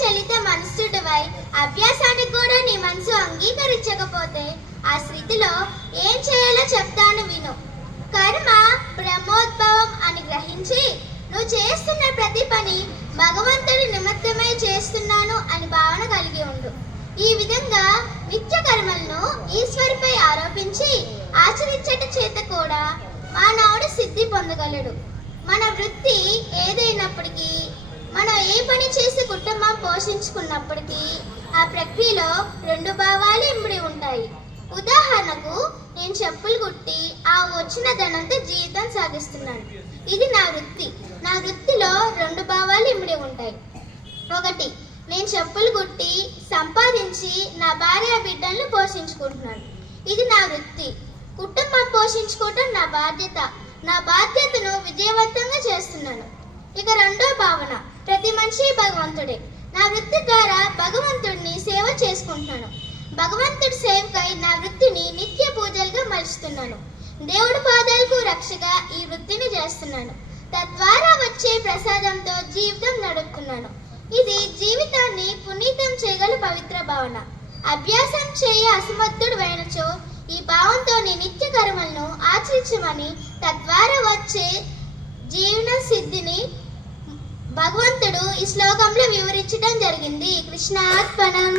చలిత మనస్సుడివై అభ్యాసానికి కూడా నీ మనసు అంగీకరించకపోతే ఆ స్థితిలో ఏం చేయాలో చెప్తాను విను. కర్మ బ్రహ్మోద్భవం అని గ్రహించి నువ్వు చేస్తున్న ప్రతి పని భగవంతుడి నిమిత్తమై చేస్తున్నాను అని భావన కలిగి ఉండు. ఈ విధంగా నిత్య కర్మలను ఈశ్వరుపై ఆరోపించి ఆచరించట చేత కూడా మానవుడు సిద్ధి పొందగలడు. మన వృత్తి ఏదైనప్పటికీ, మనం ఏ పని చేసి కుటుంబం పోషించుకున్నప్పటికీ ఆ ప్రక్రియలో రెండు భావాలు ఇమిడి ఉంటాయి. ఉదాహరణకు, నేను చెప్పులు కుట్టి ఆ వచ్చిన ధనంతో జీవితం సాగిస్తున్నాను. ఇది నా వృత్తి. నా వృత్తిలో రెండు భావాలు ఇమిడి ఉంటాయి. ఒకటి, నేను చెప్పులు కుట్టి సంపాదించి నా భార్య బిడ్డలను పోషించుకుంటున్నాను. ఇది నా వృత్తి. కుటుంబం పోషించుకోవటం నా బాధ్యత. నా బాధ్యతను విజయవంతంగా చేస్తున్నాను. ఇక రెండో భావన, ప్రతి మనిషి భగవంతుడే. నా వృత్తి ద్వారా భగవంతుడిని సేవ చేసుకుంటున్నాను. భగవంతుడి సేవకై నా వృత్తిని నిత్య పూజలుగా మలుస్తున్నాను. దేవుడి పాదాలకు రక్షగా ఈ వృత్తిని చేస్తున్నాను. తద్వారా వచ్చే ప్రసాదంతో జీవితం నడుపుతున్నాను. ఇది జీవితాన్ని పునీతం చేయగల పవిత్ర భావన. అభ్యాసం చేయ అసమర్థుడు అయినచో ఈ భావంతో నీ నిత్య కర్మలను ఆచరించమని, తద్వారా వచ్చే జీవన సిద్ధిని భగవంతుడు ఈ శ్లోకంలో వివరించడం జరిగింది. కృష్ణార్పణం.